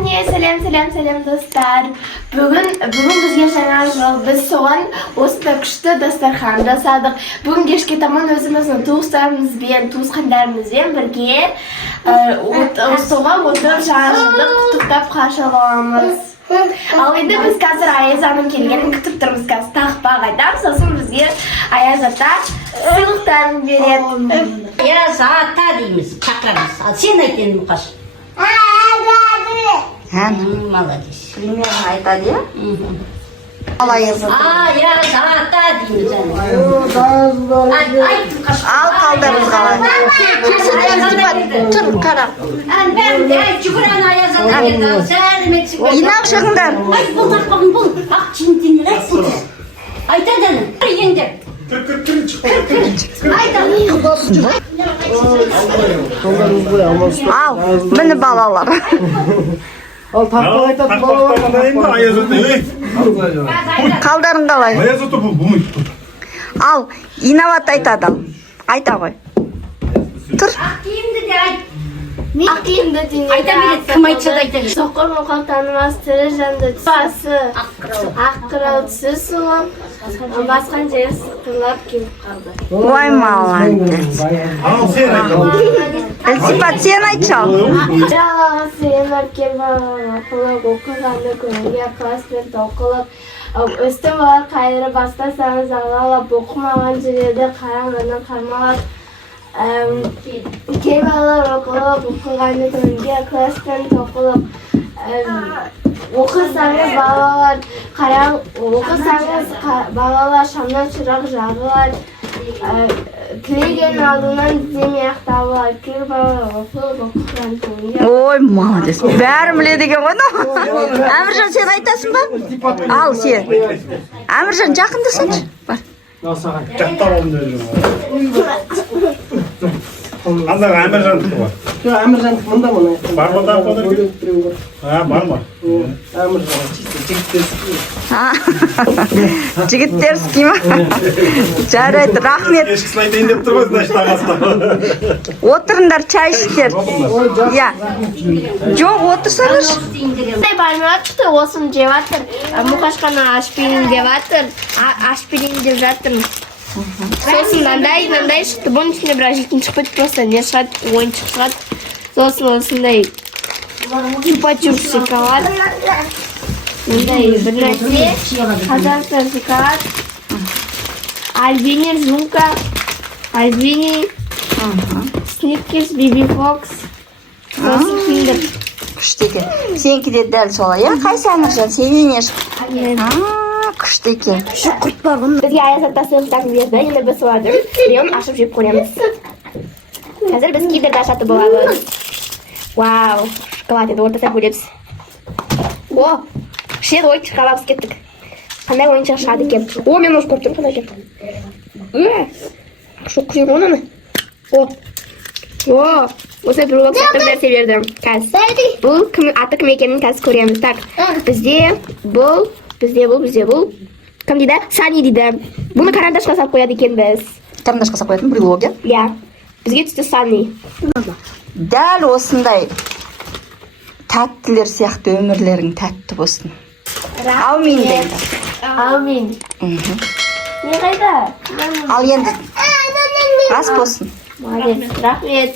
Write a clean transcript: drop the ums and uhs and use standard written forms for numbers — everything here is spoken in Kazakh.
Сәлем достар. Бүгін бізге жаңа жыл. Біз соған осында күшті дастархан жасадық. Бүгін кешке таман өзіміздің туыстарымызбен, туысқандарымызбен бірге соған отырып жаңа жылды құттықтап қаршыламыз. Ал енді біз қазір Аяз аның келгенін күтіп тұрмыз. Қазір тақпақ айтамыз, сосын бізге Аяз ата сыйлықтарын береді. Аяз ата дейміз, шақырамыз. Ал сен айт енді Мұқаш. Молодец. Примерно айтады, иә? Ал Аяз ата. Аяз ата дейміз. Айт Мұқаш. Ал қалдарыңыз қалай? Тұр, қара. Жүгірен Аяз ата келді. Сәлеметсің бе? Инақ шығыңдар. Айт бұл тақпағын бұл. Ақ жиынтен айт бұл. Айтады әні. Бір еңдер. Ал, міне балалар. Ал тақпақ айтады балалар. Қалдарың қалай? Ал, инават айтады ал. Айта ғой. Тұр. Ақ киімді де айт. Ақ киімді денеге Айта береді, кім айтса да айта береді. соқыр мұқал танымас тірі жанды басы ақ қырау түсі сұлып басқан жері сықырлап келіп қалды. Ой, молодец. Ілтипат, сен айтшы ал. Жалаға сен өркен балаға қылып оқығанды көңілге ықыласпен тоқылып өсті болар қайыры бастасаңыз алалап оқымаған жүреді қараңғыны қармалап кей балалар оқығанды көңілге ықыласпен тоқылып оқысаңыз балалар шамнан шырақ жағылар тілеген алдынан іздемей ақ табылар кей балалар оқыған көңілге. Ой, молодец. Бәрін біледі екен ғой, Әміржан, сен айтасың ба? Ал, сен. Әміржан, жақындасаңшы. Бар. Қазақ Әміржандікі бар. Жоқ, Әміржандық мұнда мұны. Бар ма тағы қодар екен? Бар ма? Әміржан, жігіттерскі. Жігіттерскі ма? Жарайды, рахмет. Кешкісін айтайын деп тұр ғой, значит, ағасына. Отырыңдар, чай ішіңдер. Иә. Жоқ, отырсаңыз. Қандай бармақ шықты, осыны жеп жатыр. Мұқашқана ашпирин деп жатыр. Ашпирин деп жатыр. Сосын мынандай шықты. Бұның ішінде бірақ жейтін шықпайды, просто не шығады, ойыншық шығады. Сосын осындай чупа-чуп шоколад. Мындай бір нәрсе. Қазақстан шоколад. Альбинер, Зумка. Альбини. Сникерс, Биби Фокс. Сосын киндер. Күшті екен. Сенкі де дәл солай, иә? Қайсы Әміржан, сен ене шық. Күшті екен. Бізге Аяз ата сыйлықтарын берді. Енді біз соларды біреуін ашып жеп көреміз. Қазір біз киндерді ашатын боламыз. Вау, шоколад еді, ортаса бөлеміз. О, ішінен ойыншық аламыз кеттік. Қандай ойыншық шығады екен? О, мен уже көріп тұрмын қандай екен. Шоқ күшек онаны. О, осы бір сақтық нәрсе бердім. Қазір бұл аты кім екенін қазір көреміз. Так, бізде бұл. Кім дейді? Сани дейді. Бұны карандашқа салып қояды екен біз. Карандашқа салып қоятын брелок, иә? Иә. Бізге түсті Сани. Дәл осындай тәттілер сияқты өмірлерің тәтті болсын. Аумин дейді. Аумин. Не қайда? Ал енді ас болсын. Молодец. Рахмет.